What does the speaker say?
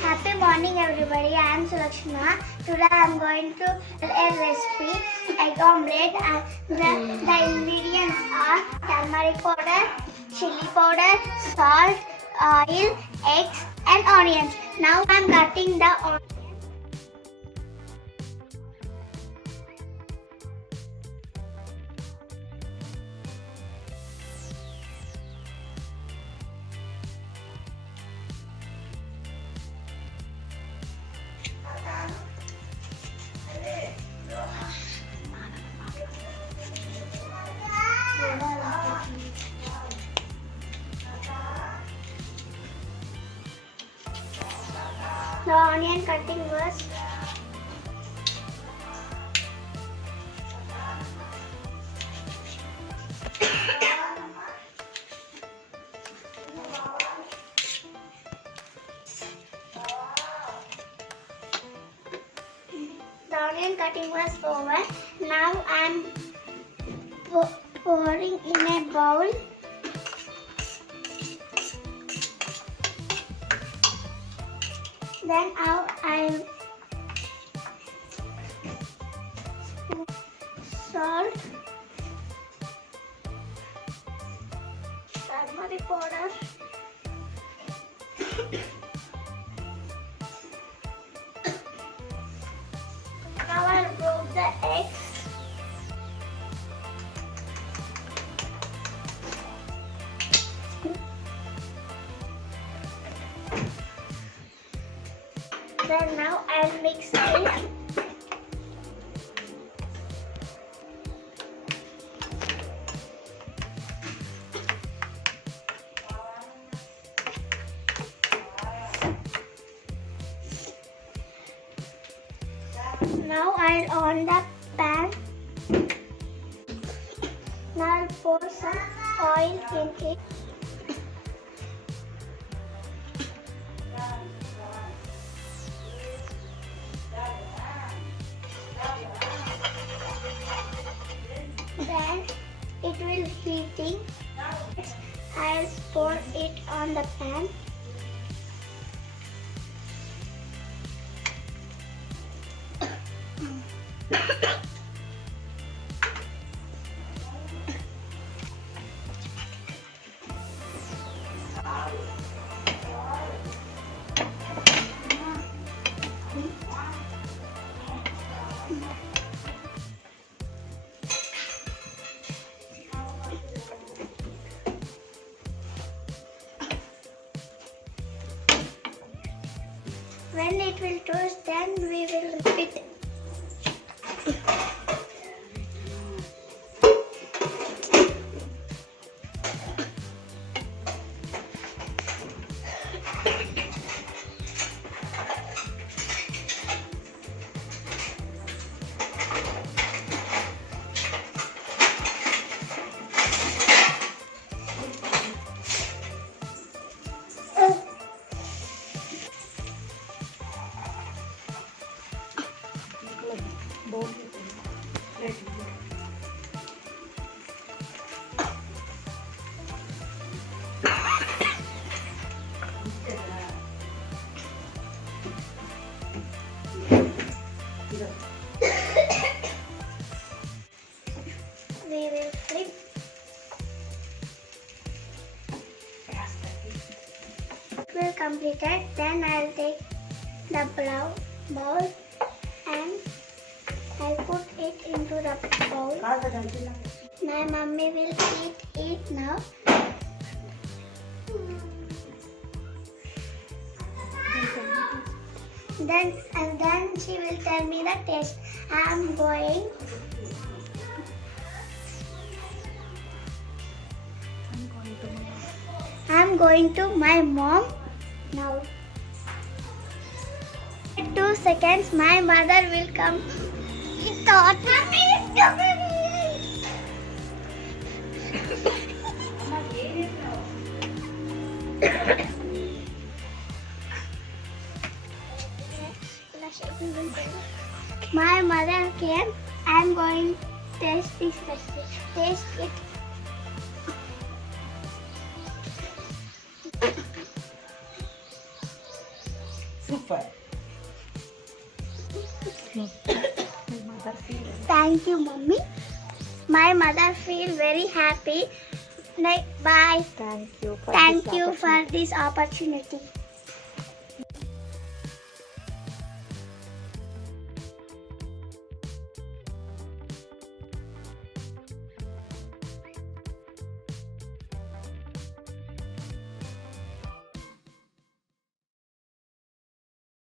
Happy morning everybody, I am Sulakshana. Today I am going to a recipe egg omelette and the ingredients are turmeric powder, chili powder, salt, oil, eggs and onions. Now I am cutting the onions. The onion cutting was over. Now I am pouring in a bowl. Then I salt, turmeric powder, now I'll broke the eggs. Then now I'll mix it. Now I'll on the pan. Now I'll pour some oil in it. Then it will heating. I'll pour it on the pan. When it will toast, then we will repeat. We will flip. It will completed. Then I'll take the bowl and I'll put it into the bowl. My mummy will eat it now. Then she will tell me the taste. I'm going to my mom now. In 2 seconds, my mother will come. She thought, "Mommy is coming." My mother came. I'm going to taste this recipe. Taste it. Super. Thank you, mommy. My mother feel very happy. Like, bye. Thank you for Thank this you opportunity. for this opportunity.